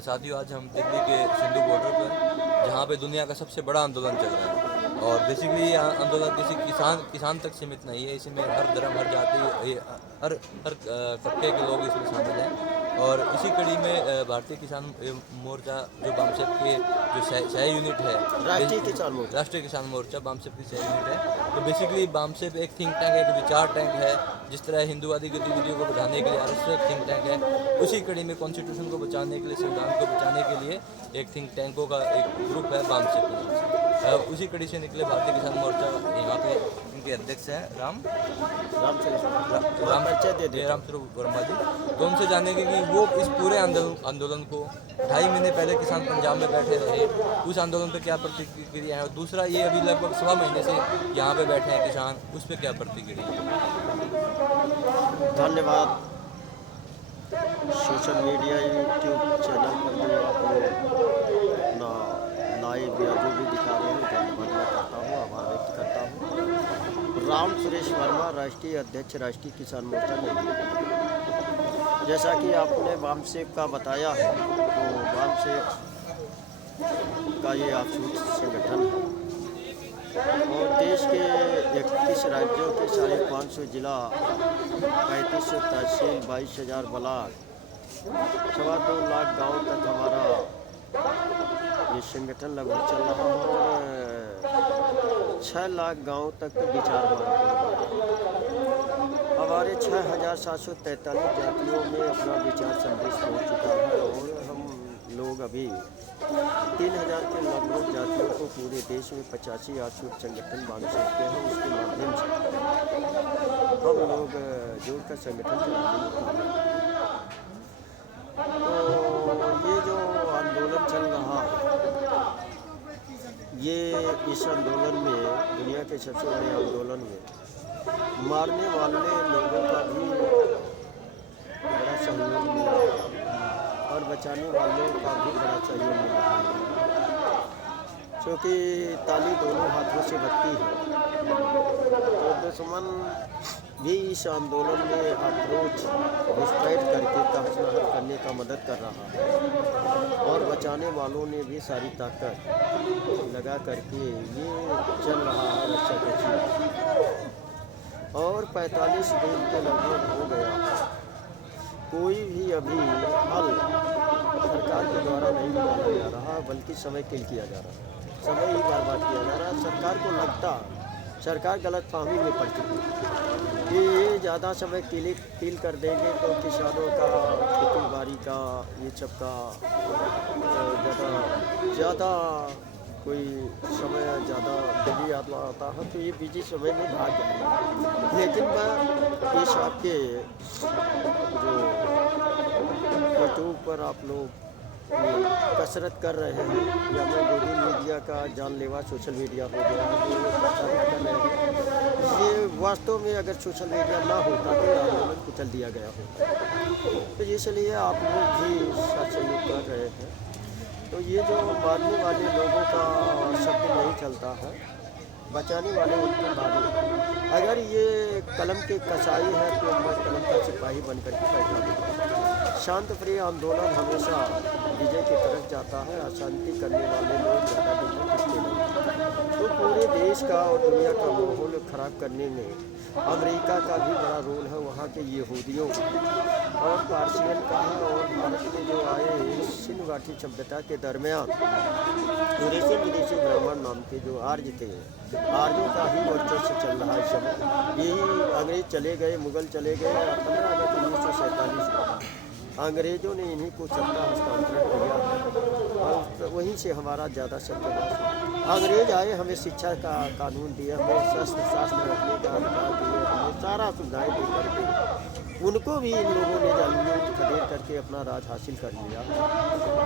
साथियों, आज हम दिल्ली के सिंधु बॉर्डर पर, जहाँ पे दुनिया का सबसे बड़ा आंदोलन चल रहा है, और बेसिकली ये आंदोलन किसी किसान तक सीमित नहीं है। इसमें हर धर्म, हर जाति, हर तबके के लोग इसमें शामिल हैं। और इसी कड़ी में भारतीय किसान मोर्चा, जो बामसेप के जो सह यूनिट है, राष्ट्रीय किसान मोर्चा बामसेप की सह यूनिट है। तो बेसिकली बामसेप एक थिंक टैंक है, एक विचार टैंक है। जिस तरह हिंदुवादी गतिविधियों को बढ़ाने के लिए आरएसएस थिंक टैंक है, उसी कड़ी में कॉन्स्टिट्यूशन को बचाने के लिए, संविधान को बचाने के लिए एक थिंक टैंकों का एक ग्रुप है बामसेप के नाम से। उसी कड़ी से निकले भारतीय किसान मोर्चा, यहाँ पे इनके अध्यक्ष हैं रामस्वरूप वर्मा जी। तो उनसे जानेंगे कि वो इस पूरे आंदोलन को 2.5 महीने पहले किसान पंजाब में बैठे रहे, उस आंदोलन पर क्या प्रतिक्रिया है, और दूसरा ये अभी लगभग 1.25 महीने से यहाँ पे बैठे हैं किसान, उस पर क्या प्रतिक्रिया है। धन्यवाद। सोशल मीडिया यूट्यूब चैनल पर जो आप अपना लाइव या जो भी दिखा रहे हैं, धन्यवाद मैं करता हूँ, आभार व्यक्त करता हूँ। राम सुरेश वर्मा, राष्ट्रीय अध्यक्ष, राष्ट्रीय किसान मोर्चा नई दिल्ली। जैसा कि आपने बामसेप का बताया है, तो बामसेप का ये ऑफशूट संगठन है और देश के 31 राज्यों के 550 जिला, 3500 तहसील, 22,000 ब्लॉक, 2.25 लाख गांव तक हमारा ये संगठन लगभग चल रहा है और 6 लाख गांव तक विचार हमारे 6,743 जातियों में अपना विचार संदेश हो चुका है और हम लोग अभी 3,000 के लगभग जातियों को पूरे देश में 85 ऑफशूट संगठन बांध सकते हैं। उसके माध्यम से हम लोग जोड़कर संगठन चलाने में। तो ये जो आंदोलन चल रहा है, ये इस आंदोलन में, दुनिया के सबसे बड़े आंदोलन में मारने वाले लोगों का भी बड़ा सहयोग मिला और बचाने वालों का भी बड़ा सहयोग मिला है, क्योंकि ताली दोनों हाथों से बजती है। तो दुश्मन भी इस आंदोलन में अप्रोच घुसपैठ करके तहस-नहस करने का मदद कर रहा है और बचाने वालों ने भी सारी ताकत लगा करके ये चल रहा है रक्षा। और 45 दिन के लगभग हो गया, कोई भी अभी हल सरकार के द्वारा नहीं निकाला जा रहा, बल्कि समय किल किया जा रहा है, समय ही बर्बाद किया जा रहा है। सरकार को लगता सरकार गलतफहमी में पड़ चुकी है कि ये ज़्यादा समय किल कर देंगे तो किसानों का, खेती बाड़ी का, ये सब का ज़्यादा कोई समय ज़्यादा बिजी आता है तो ये बिजी समय में भाग जाएगा। लेकिन मैं इस आपके जो यूट्यूब पर आप लोग कसरत कर रहे हैं, या मैं गोदी मीडिया का जानलेवा सोशल मीडिया हो गया है, जो प्रचारित कर रहे हैं, ये वास्तव में अगर सोशल मीडिया ना होता तो आंदोलन कुचल दिया गया होता। तो इसलिए आप लोग भी सहयोग कर रहे हैं। तो ये जो मारने वाले लोगों का शब्द नहीं चलता है, बचाने वाले उनके मारे। अगर ये कलम के कसाई है तो मैं कलम का सिपाही बनकर के बैठा दूँगा। शांत प्रिय आंदोलन हमेशा विजय की तरफ जाता है, अशांति करने वाले लोग ज़्यादा दिन तक टिकते नहीं। तो पूरे देश का और दुनिया का माहौल ख़राब करने में अमेरिका का भी बड़ा रोल है, वहाँ के यहूदियों और पार्सियन का है। और भारत में जो आए सिंध घाटी सभ्यता के दरमियान विदेशी ब्राह्मण नाम के जो आर्य थे, आर्यों का ही वर्चस्व चल रहा है सब। यही अंग्रेज चले गए, मुगल चले गए, 15 अगस्त 1947 को अंग्रेज़ों ने इन्हीं को सत्ता हस्तांतरण किया और वहीं से हमारा ज़्यादा सत्यानाश। अंग्रेज आए, हमें शिक्षा का कानून दिया, हमें शस्त्र शास्त्र रखने का अधिकार दिए, हमें सारा सुविधाएँ दे करके उनको भी इन लोगों ने जमीन खदेड़ करके अपना राज हासिल कर लिया।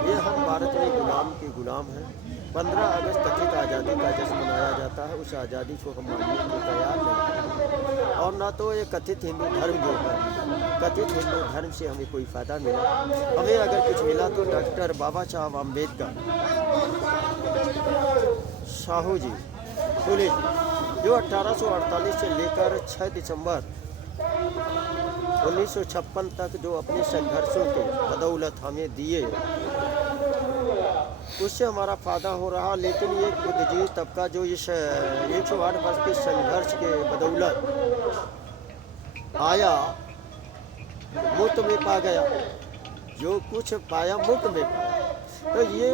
ये हम भारत में गुलाम के गुलाम हैं। 15 अगस्त कथित आज़ादी का जश्न मनाया जाता है, उस आज़ादी को हम मानने को तैयार नहीं, और ना तो ये कथित हिंदू धर्म जो है, कथित हिंदू धर्म से हमें कोई फ़ायदा मिला। हमें अगर कुछ मिला तो डॉक्टर बाबा साहब अम्बेडकर, साहू जी, फुले जी, जो 1848 से लेकर 6 दिसंबर 1956 तक जो अपने संघर्षों के बदौलत हमें दिए उससे हमारा फ़ायदा हो रहा, लेकिन ये बुद्धिजीवी तबका जो इस 108 वर्ष के संघर्ष के बदौलत आया, मुफ्त में पा गया, जो कुछ पाया मुफ्त में पाया। तो ये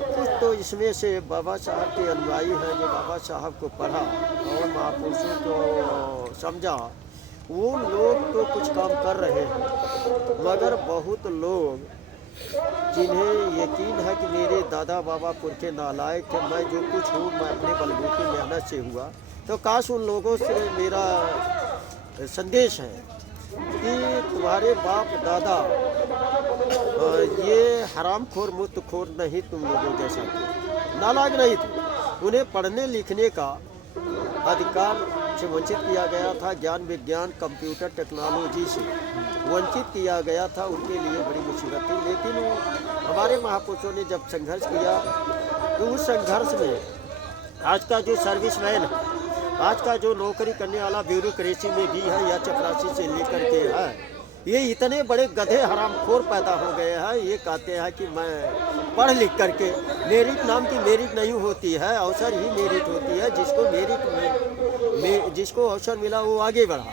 कुछ तो इसमें से बाबा साहब के अनुयायी हैं जो बाबा साहब को पढ़ा और महापुरुषों को समझा, वो लोग तो कुछ काम कर रहे हैं, मगर बहुत लोग जिन्हें यकीन है कि मेरे दादा बाबा पुरखे नालायक थे, मैं जो कुछ हूँ मैं अपने बलबूते मेहनत से हुआ, तो काश उन लोगों से मेरा संदेश है कि तुम्हारे बाप दादा ये हरामखोर मुत्तखोर नहीं, तुम लोगों जैसा थे, नालायक नहीं थे। उन्हें पढ़ने लिखने का अधिकार से वंचित किया गया था, ज्ञान विज्ञान कंप्यूटर टेक्नोलॉजी से वंचित किया गया था, उनके लिए बड़ी मुसीबत थी। लेकिन हमारे महापुरुषों ने जब संघर्ष किया तो उस संघर्ष में आज का जो सर्विसमैन है, आज का जो नौकरी करने वाला ब्यूरोक्रेसी में भी है या चपरासी से लेकर के है, ये इतने बड़े गधे हरामखोर पैदा हो गए हैं। ये कहते हैं कि मैं पढ़ लिख करके, मेरिट नाम की मेरिट नहीं होती है, अवसर ही मेरिट होती है। जिसको मेरिट में जिसको अवसर मिला वो आगे बढ़ा।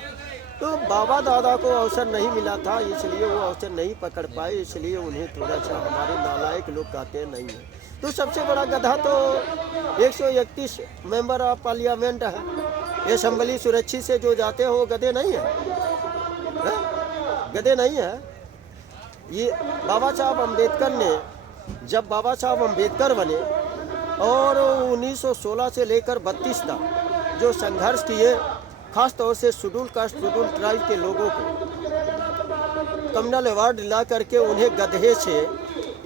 तो बाबा दादा को अवसर नहीं मिला था, इसलिए वो अवसर नहीं पकड़ पाए, इसलिए उन्हें थोड़ा सा हमारे नालायक लोग कहते हैं नहीं है। तो सबसे बड़ा गधा तो 131 मेंबर ऑफ पार्लियामेंट है, असेंबली सुरक्षित से जो जाते हैं वो गधे नहीं है, गधे नहीं है। ये बाबा साहब अम्बेडकर ने, जब बाबा साहब अम्बेडकर बने और 1916 से लेकर 32 तक जो संघर्ष किए, खास तौर से शेड्यूल कास्ट शेड्यूल ट्राइब के लोगों को कम्युनल अवार्ड दिला करके उन्हें गधे से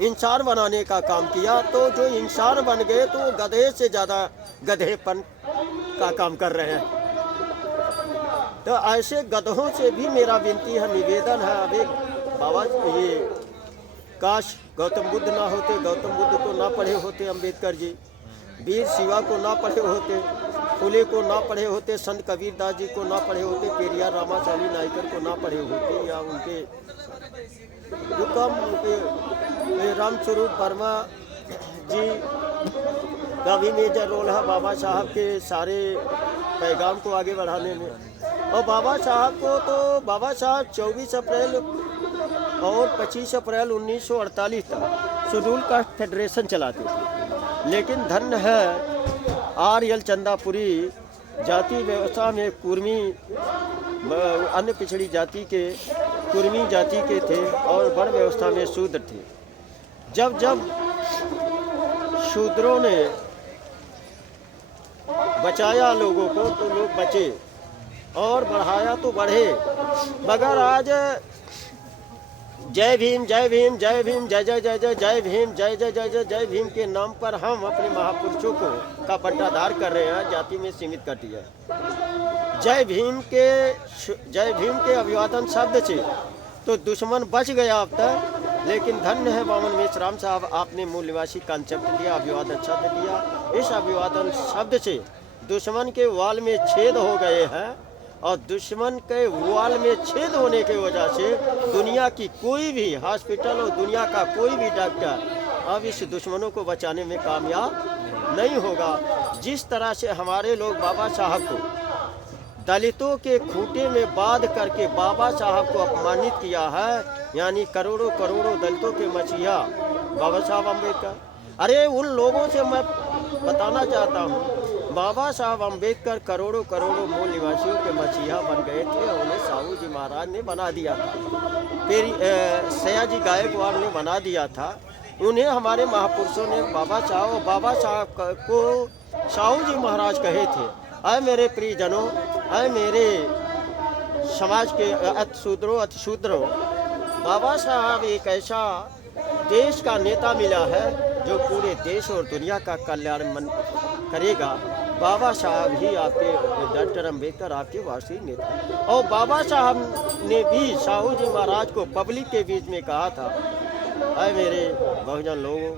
इंसान बनाने का काम किया। तो जो इंसान बन गए तो वो गधे से ज़्यादा गधेपन का काम कर रहे हैं। तो ऐसे गधों से भी मेरा विनती है, निवेदन है, अब एक बाबा ये काश गौतम बुद्ध ना होते, गौतम बुद्ध को ना पढ़े होते अम्बेडकर जी, वीर शिवा को ना पढ़े होते, फुले को ना पढ़े होते, संत कबीरदास जी को ना पढ़े होते, पेरियार रामास्वामी नायकर को ना पढ़े होते, या उनके जो कम उनके रामस्वरूप वर्मा जी का भी मेजर रोल है बाबा साहब के सारे पैगाम को आगे बढ़ाने में। और बाबा साहब को तो बाबा साहब 24 अप्रैल और 25 अप्रैल 1948 तक शेड्यूल कास्ट फेडरेशन चलाते थे। लेकिन धन्य है आर.एल. चंदापुरी जाति व्यवस्था में कुर्मी अन्य पिछड़ी जाति के कुर्मी जाति के थे और वर्ण व्यवस्था में शूद्र थे। जब जब शूद्रों ने बचाया लोगों को तो लोग बचे और बढ़ाया तो बढ़े। मगर आज जय भीम जय भीम जय भीम जय जय जय जय जय भीम जय जय जय जय जय भीम के नाम पर हम अपने महापुरुषों को का बंटाधार कर रहे हैं, जाति में सीमित कर दिया। जय भीम के अभिवादन शब्द से तो दुश्मन बच गया अब तक। लेकिन धन्य है बामन मेश्राम साहब, आपने मूल निवासी कंसेप्ट दिया, अभिवादन शब्द दिया। इस अभिवादन शब्द से दुश्मन के वाल में छेद हो गए हैं और दुश्मन के वाल में छेद होने की वजह से दुनिया की कोई भी हॉस्पिटल और दुनिया का कोई भी डॉक्टर अब इस दुश्मनों को बचाने में कामयाब नहीं होगा। जिस तरह से हमारे लोग बाबा साहब को दलितों के खूंटे में बांध करके बाबा साहब को अपमानित किया है, यानी करोड़ों करोड़ों दलितों के मसीहा बाबा साहब अम्बेडकर। अरे उन लोगों से मैं बताना चाहता हूँ, बाबा साहब अम्बेडकर करोड़ों करोड़ों मूल निवासियों के मसीहा बन गए थे और उन्हें साहू जी महाराज ने बना दिया था, फिर सयाजी गायकवाड़ ने बना दिया था। उन्हें हमारे महापुरुषों ने बाबा साहब को साहू जी महाराज कहे थे। अय मेरे प्रियजनों, अय मेरे समाज के अतिशूद्रों, बाबा साहब एक ऐसा देश का नेता मिला है जो पूरे देश और दुनिया का कल्याण करेगा। बाबा साहब ही आपके डॉक्टर अम्बेडकर आपके वार्षिक नेता। और बाबा साहब ने भी साहू जी महाराज को पब्लिक के बीच में कहा था, अय मेरे बहुजन लोगों,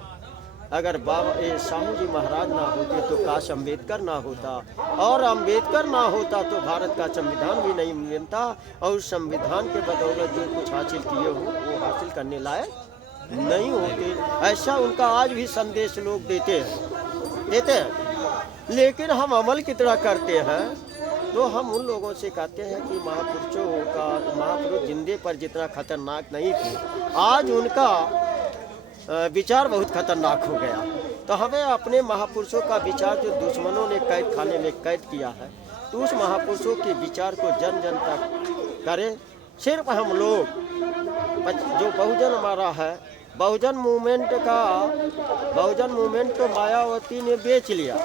अगर बाबा साहू जी महाराज ना होते तो काश अम्बेडकर ना होता, और अम्बेडकर ना होता तो भारत का संविधान भी नहीं मिलता, और उस संविधान के बदौलत जो कुछ हासिल किए हो वो हासिल करने लायक नहीं होते। ऐसा उनका आज भी संदेश लोग देते हैं, लेकिन हम अमल कितना करते हैं। तो हम उन लोगों से कहते हैं कि महापुरुष जिंदे पर जितना खतरनाक नहीं थे, आज उनका विचार बहुत खतरनाक हो गया। तो हमें अपने महापुरुषों का विचार जो दुश्मनों ने कैद खाने में कैद किया है, तो उस महापुरुषों के विचार को जन जन तक करें। सिर्फ हम लोग जो बहुजन हमारा है, बहुजन मूवमेंट तो मायावती ने बेच लिया,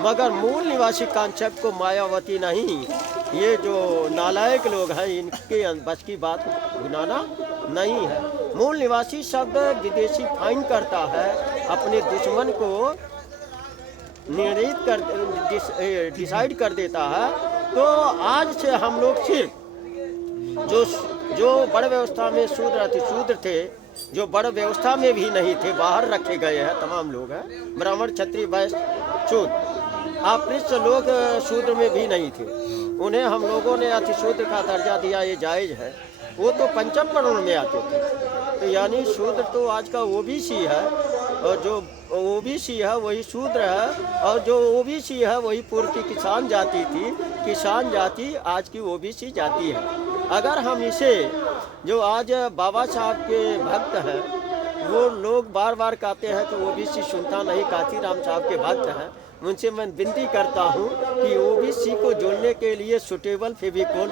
मगर मूल निवासी कॉन्सेप्ट को मायावती नहीं, ये जो नालायक लोग हैं इनके बस की बात भुनाना नहीं है। मूल निवासी शब्द विदेशी फाइन करता है, अपने दुश्मन को निर्णित कर डिसाइड कर देता है। तो आज से हम लोग सिर्फ जो बड़ व्यवस्था में शूद्र थे, जो बड़ व्यवस्था में भी नहीं थे, बाहर रखे गए हैं तमाम लोग हैं, ब्राह्मण क्षत्रिय वैश्य शूद्र, अपृष्ट लोग शूद्र में भी नहीं थे, उन्हें हम लोगों ने अतिशूद्र का दर्जा दिया, ये जायज़ है। वो तो पंचम वर्ण में आते थे, तो यानी शूद्र तो आज का ओबीसी है, और जो ओबीसी है वही शूद्र है, और जो ओबीसी है वही पूर्व की किसान जाति थी। किसान जाति आज की ओबीसी जाति है। अगर हम इसे, जो आज बाबा साहब के भक्त हैं, वो लोग बार बार कहते हैं कि ओबीसी सुनता नहीं, कांशीराम साहब के भक्त हैं, उनसे मैं विनती करता हूँ कि ओबीसी को जोड़ने के लिए सुटेबल फेविकोल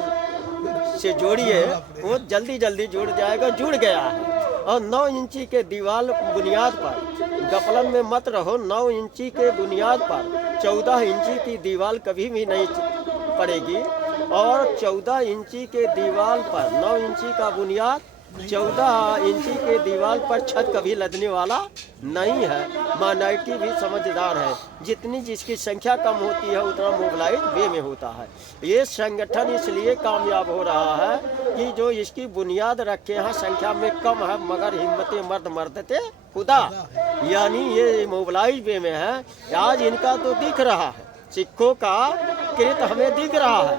से जोड़िए, वो जल्दी जल्दी जुड़ जाएगा, जुड़ गया है। और 9 इंची के दीवार बुनियाद पर, गपलन में मत रहो, 9 इंची के बुनियाद पर 14 इंची की दीवार कभी भी नहीं पड़ेगी। और 14 इंची के दीवार पर 9 इंची का बुनियाद, 14 इंची के दीवार पर छत कभी लदने वाला नहीं है। माइनॉरिटी भी समझदार है, जितनी जिसकी संख्या कम होती है उतना मोबिलाइज वे में होता है। ये संगठन इसलिए कामयाब हो रहा है कि जो इसकी बुनियाद रखे हैं संख्या में कम है, मगर हिम्मते मर्दते खुदा, यानी ये मोबिलाइज वे में है। आज इनका तो दिख रहा है, सिखों का कृत हमें दिख रहा है,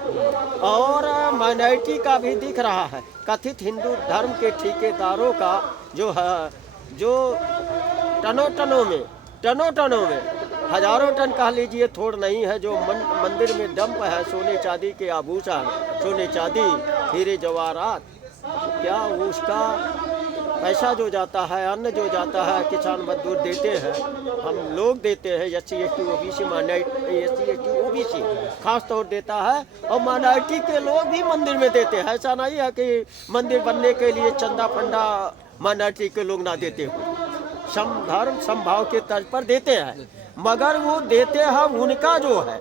और माइनॉरिटी का भी दिख रहा है। कथित हिंदू धर्म के ठेकेदारों का जो है, जो टनों में हजारों टन कह लीजिए, थोड़ नहीं है, जो मंदिर में डंप है, सोने चांदी के आभूषण, सोने चांदी, हीरे जवाहरात, क्या उसका पैसा जो जाता है, अन्न जो जाता है, किसान मजदूर देते हैं, हम लोग देते हैं, SC ST OBC minority, SC ST OBC खास तौर देता है, और माइनॉरिटी के लोग भी मंदिर में देते हैं। ऐसा नहीं है कि मंदिर बनने के लिए चंदा फंडा माइनॉरिटी के लोग ना देते हो, समधर्म समभाव के तर्ज पर देते हैं, मगर वो देते हैं उनका जो है,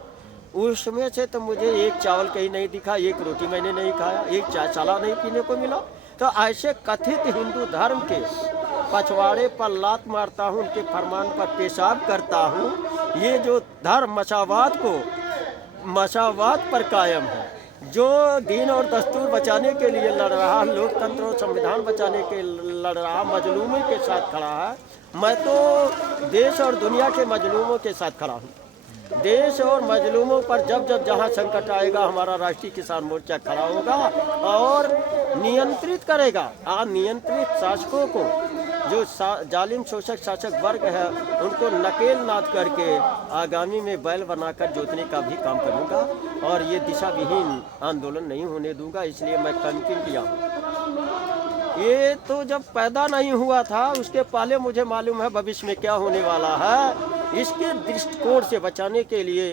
उसमें से तो मुझे एक चावल कहीं नहीं दिखा, एक रोटी मैंने नहीं खाया, एक चाय चाला नहीं पीने को मिला। तो ऐसे कथित हिंदू धर्म के पछवाड़े पर लात मारता हूँ, उनके फरमान पर पेशाब करता हूँ। ये जो धर्म मसावाद पर कायम है, जो दीन और दस्तूर बचाने के लिए लड़ रहा, लोकतंत्र और संविधान बचाने के लड़ रहा, मजलूमों के साथ खड़ा है। मैं तो देश और दुनिया के मजलूमों के साथ खड़ा हूँ। देश और मजलूमों पर जब जहाँ संकट आएगा, हमारा राष्ट्रीय किसान मोर्चा खड़ा होगा और नियंत्रित करेगा। नियंत्रित शासकों को, जो जालिम शोषक शासक वर्ग है, उनको नकेल नाद करके आगामी में बैल बनाकर जोतने का भी काम करूंगा, और ये दिशा विहीन आंदोलन नहीं होने दूंगा। इसलिए मैं कंटिन्यू किया हूँ। ये तो जब पैदा नहीं हुआ था, उसके पहले मुझे मालूम है भविष्य में क्या होने वाला है। इसके दृष्टिकोण से बचाने के लिए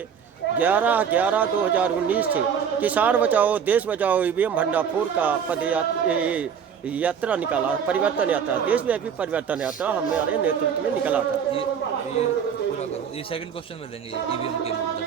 11/11/2019 से किसान बचाओ देश बचाओ EVM भंडाफोर का यात्रा निकाला, परिवर्तन यात्रा, देशव्यापी परिवर्तन यात्रा हमारे नेतृत्व में निकला था। ये पूरा करो, ये सेकंड क्वेश्चन में लेंगे EVM के मुद्दा।